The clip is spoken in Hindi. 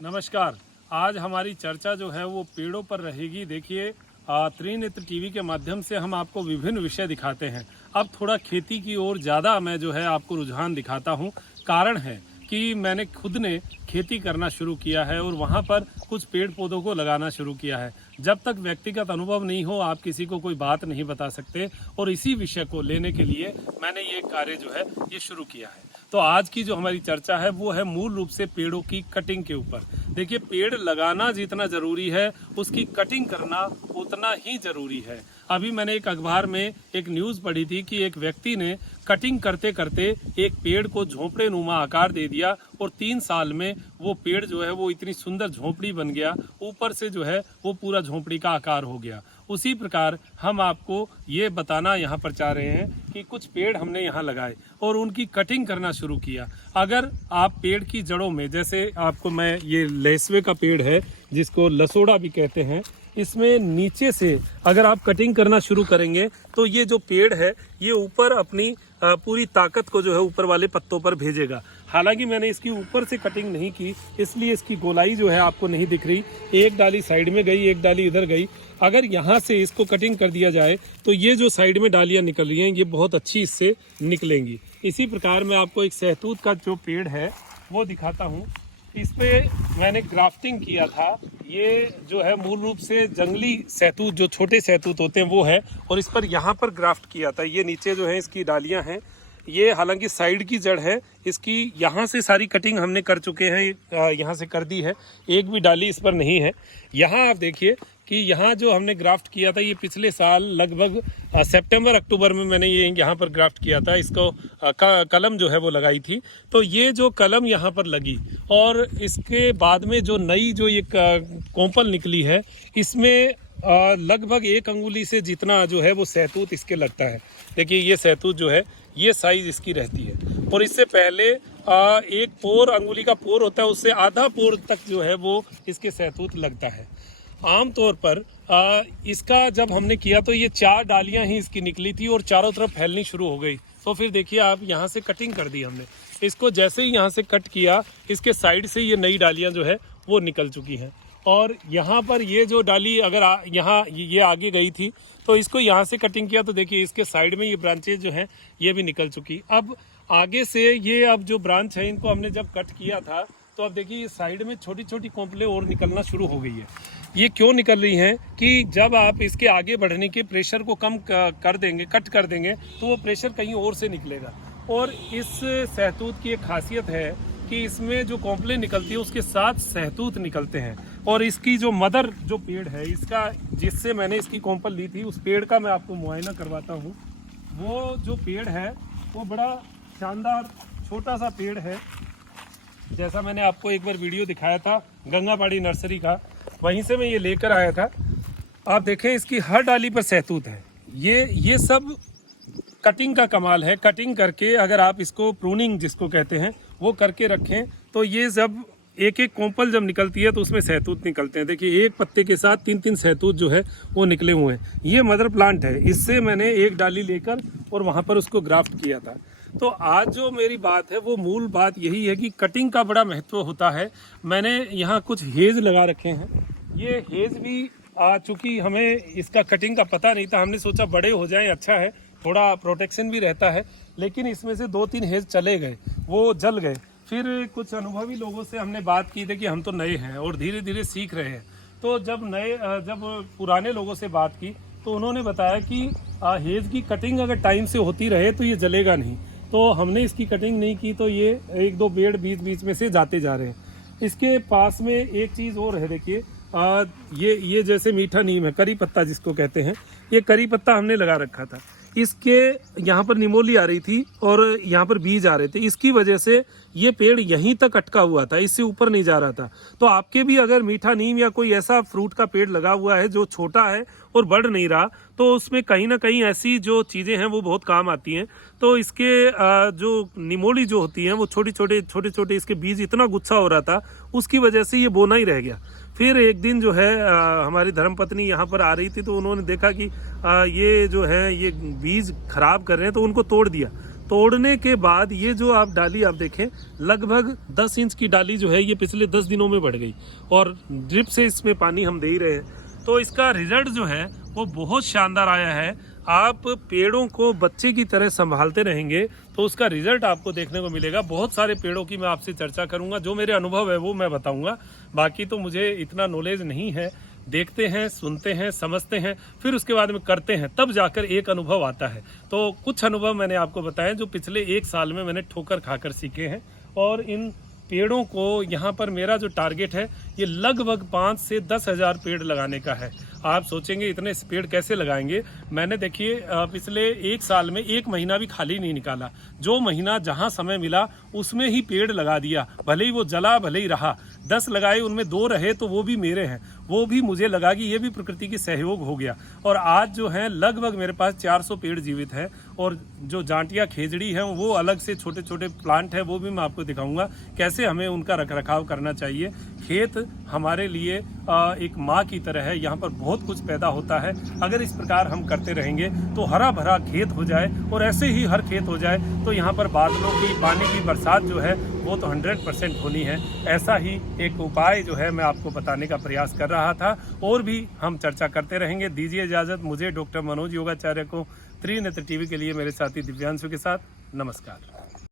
नमस्कार। आज हमारी चर्चा जो है वो पेड़ों पर रहेगी। देखिए, त्रिनेत्र टीवी के माध्यम से हम आपको विभिन्न विषय दिखाते हैं। अब थोड़ा खेती की ओर ज़्यादा मैं जो है आपको रुझान दिखाता हूँ। कारण है कि मैंने खुद ने खेती करना शुरू किया है और वहाँ पर कुछ पेड़ पौधों को लगाना शुरू किया है। जब तक व्यक्तिगत अनुभव नहीं हो आप किसी को कोई बात नहीं बता सकते, और इसी विषय को लेने के लिए मैंने ये कार्य जो है ये शुरू किया है। तो आज की जो हमारी चर्चा है वो है मूल रूप से पेड़ों की कटिंग के ऊपर। देखिए, पेड़ लगाना जितना ज़रूरी है उसकी कटिंग करना उतना ही ज़रूरी है। अभी मैंने एक अखबार में एक न्यूज़ पढ़ी थी कि एक व्यक्ति ने कटिंग करते करते एक पेड़ को झोंपड़े नुमा आकार दे दिया और 3 साल में वो पेड़ जो है वो इतनी सुंदर झोंपड़ी बन गया, ऊपर से जो है वो पूरा झोंपड़ी का आकार हो गया। उसी प्रकार हम आपको ये बताना यहाँ पर चाह रहे हैं कि कुछ पेड़ हमने यहाँ लगाए और उनकी कटिंग करना शुरू किया। अगर आप पेड़ की जड़ों में, जैसे आपको मैं ये लेसवे का पेड़ है जिसको लसोड़ा भी कहते हैं, इसमें नीचे से अगर आप कटिंग करना शुरू करेंगे तो ये जो पेड़ है ये ऊपर अपनी पूरी ताकत को जो है ऊपर वाले पत्तों पर भेजेगा। हालांकि मैंने इसकी ऊपर से कटिंग नहीं की, इसलिए इसकी गोलाई जो है आपको नहीं दिख रही। एक डाली साइड में गई, एक डाली इधर गई। अगर यहाँ से इसको कटिंग कर दिया जाए तो ये जो साइड में डालियाँ निकल रही हैं ये बहुत अच्छी इससे निकलेंगी। इसी प्रकार मैं आपको एक सहतूत का जो पेड़ है वो दिखाता हूँ। इस पे मैंने ग्राफ्टिंग किया था। ये जो है मूल रूप से जंगली सहतूत, जो छोटे सहतूत होते हैं वो है, और इस पर यहाँ पर ग्राफ्ट किया था। ये नीचे जो है इसकी डालियाँ हैं, ये हालांकि साइड की जड़ है इसकी। यहाँ से सारी कटिंग हमने कर चुके हैं, यहाँ से कर दी है, एक भी डाली इस पर नहीं है। यहाँ आप देखिए कि यहाँ जो हमने ग्राफ्ट किया था ये पिछले साल लगभग सितंबर अक्टूबर में मैंने ये यहाँ पर ग्राफ्ट किया था। इसको कलम जो है वो लगाई थी। तो ये जो कलम यहाँ पर लगी और इसके बाद में जो नई जो ये कोंपल निकली है, इसमें लगभग 1 अंगुली से जितना जो है वो सहतूत इसके लगता है। देखिए, ये सहतूत जो है ये साइज इसकी रहती है, और इससे पहले एक पोर, अंगुली का पोर होता है, उससे आधा पोर तक जो है वो इसके सहतूत लगता है। आमतौर पर इसका जब हमने किया तो ये 4 डालियां ही इसकी निकली थी और चारों तरफ फैलनी शुरू हो गई। तो फिर देखिए, आप यहाँ से कटिंग कर दी हमने इसको। जैसे ही यहाँ से कट किया, इसके साइड से ये नई डालियां जो है वो निकल चुकी हैं। और यहाँ पर ये जो डाली अगर यहाँ ये आगे गई थी तो इसको यहाँ से कटिंग किया तो देखिए इसके साइड में ये ब्रांचेज जो हैं ये भी निकल चुकी। अब आगे से ये अब जो ब्रांच है इनको हमने जब कट किया था तो अब देखिए ये साइड में छोटी छोटी कोंपलें और निकलना शुरू हो गई है। ये क्यों निकल रही हैं कि जब आप इसके आगे बढ़ने के प्रेशर को कम कर देंगे, कट कर देंगे, तो वो प्रेशर कहीं और से निकलेगा। और इस सहतूत की एक खासियत है कि इसमें जो कोंपलें निकलती है उसके साथ सहतूत निकलते हैं। और इसकी जो मदर जो पेड़ है इसका, जिससे मैंने इसकी कोंपल ली थी, उस पेड़ का मैं आपको मुआयना करवाता हूँ। वो जो पेड़ है वो बड़ा शानदार छोटा सा पेड़ है। जैसा मैंने आपको एक बार वीडियो दिखाया था गंगाबाड़ी नर्सरी का, वहीं से मैं ये लेकर आया था। आप देखें इसकी हर डाली पर सहतूत है। ये सब कटिंग का कमाल है। कटिंग करके अगर आप इसको प्रूनिंग जिसको कहते हैं वो करके रखें तो ये जब एक एक कोंपल जब निकलती है तो उसमें सहतूत निकलते हैं। देखिए, एक पत्ते के साथ 3-3 सहतूत जो है वो निकले हुए हैं। ये मदर प्लांट है, इससे मैंने एक डाली लेकर और वहाँ पर उसको ग्राफ्ट किया था। तो आज जो मेरी बात है वो मूल बात यही है कि कटिंग का बड़ा महत्व होता है। मैंने यहाँ कुछ हेज लगा रखे हैं। ये हेज भी चूँकि हमें इसका कटिंग का पता नहीं था, हमने सोचा बड़े हो जाएं, अच्छा है, थोड़ा प्रोटेक्शन भी रहता है। लेकिन इसमें से 2-3 हेज चले गए, वो जल गए। फिर कुछ अनुभवी लोगों से हमने बात की थी कि हम तो नए हैं और धीरे धीरे सीख रहे हैं। तो जब पुराने लोगों से बात की तो उन्होंने बताया कि हेज की कटिंग अगर टाइम से होती रहे तो ये जलेगा नहीं। तो हमने इसकी कटिंग नहीं की तो ये 1-2 पेड़ बीच बीच में से जाते जा रहे हैं। इसके पास में एक चीज़ और है, देखिए ये जैसे मीठा नीम है, करी पत्ता जिसको कहते हैं, ये करी पत्ता हमने लगा रखा था। इसके यहाँ पर निमोली आ रही थी और यहाँ पर बीज आ रहे थे, इसकी वजह से ये पेड़ यहीं तक अटका हुआ था, इससे ऊपर नहीं जा रहा था। तो आपके भी अगर मीठा नीम या कोई ऐसा फ्रूट का पेड़ लगा हुआ है जो छोटा है और बढ़ नहीं रहा, तो उसमें कहीं ना कहीं ऐसी जो चीज़ें हैं वो बहुत काम आती हैं। तो इसके जो निमोली जो होती हैं वो छोटे छोटे इसके बीज इतना गुच्छा हो रहा था, उसकी वजह से ये बोना ही रह गया। फिर एक दिन जो है हमारी धर्मपत्नी यहाँ पर आ रही थी तो उन्होंने देखा कि ये जो है ये बीज खराब कर रहे हैं, तो उनको तोड़ दिया। तोड़ने के बाद ये जो आप डाली आप देखें, लगभग 10 इंच की डाली जो है ये पिछले 10 दिनों में बढ़ गई, और ड्रिप से इसमें पानी हम दे ही रहे हैं। तो इसका रिजल्ट जो है वो बहुत शानदार आया है। आप पेड़ों को बच्चे की तरह संभालते रहेंगे तो उसका रिजल्ट आपको देखने को मिलेगा। बहुत सारे पेड़ों की मैं आपसे चर्चा करूंगा, जो मेरे अनुभव है वो मैं बताऊंगा। बाकी तो मुझे इतना नॉलेज नहीं है, देखते हैं, सुनते हैं, समझते हैं, फिर उसके बाद में करते हैं, तब जाकर एक अनुभव आता है। तो कुछ अनुभव मैंने आपको बताए जो पिछले 1 साल में मैंने ठोकर खाकर सीखे हैं। और इन पेड़ों को यहाँ पर मेरा जो टारगेट है ये लगभग 5 से 10 हज़ार पेड़ लगाने का है। आप सोचेंगे इतने पेड़ कैसे लगाएंगे। मैंने देखिए पिछले 1 साल में 1 महीना भी खाली नहीं निकाला। जो महीना जहाँ समय मिला उसमें ही पेड़ लगा दिया, भले ही वो जला भले ही रहा। 10 लगाए, उनमें 2 रहे तो वो भी मेरे हैं, वो भी मुझे लगा कि ये भी प्रकृति की सहयोग हो गया। और आज जो है लगभग मेरे पास 400 पेड़ जीवित है। और जो जांटिया खेजड़ी है वो अलग से छोटे छोटे प्लांट है, वो भी मैं आपको दिखाऊंगा कैसे हमें उनका रखरखाव करना चाहिए। खेत हमारे लिए एक माँ की तरह है, यहाँ पर बहुत कुछ पैदा होता है। अगर इस प्रकार हम करते रहेंगे तो हरा भरा खेत हो जाए, और ऐसे ही हर खेत हो जाए तो यहाँ पर बादलों की, पानी की बरसात जो है वो तो 100% होनी है। ऐसा ही एक उपाय जो है मैं आपको बताने का प्रयास कर रहा था, और भी हम चर्चा करते रहेंगे। दीजिए इजाज़त मुझे, डॉक्टर मनोज योगाचार्य को, त्रिनेत्र टीवी के लिए मेरे साथी दिव्यांशु के साथ। नमस्कार।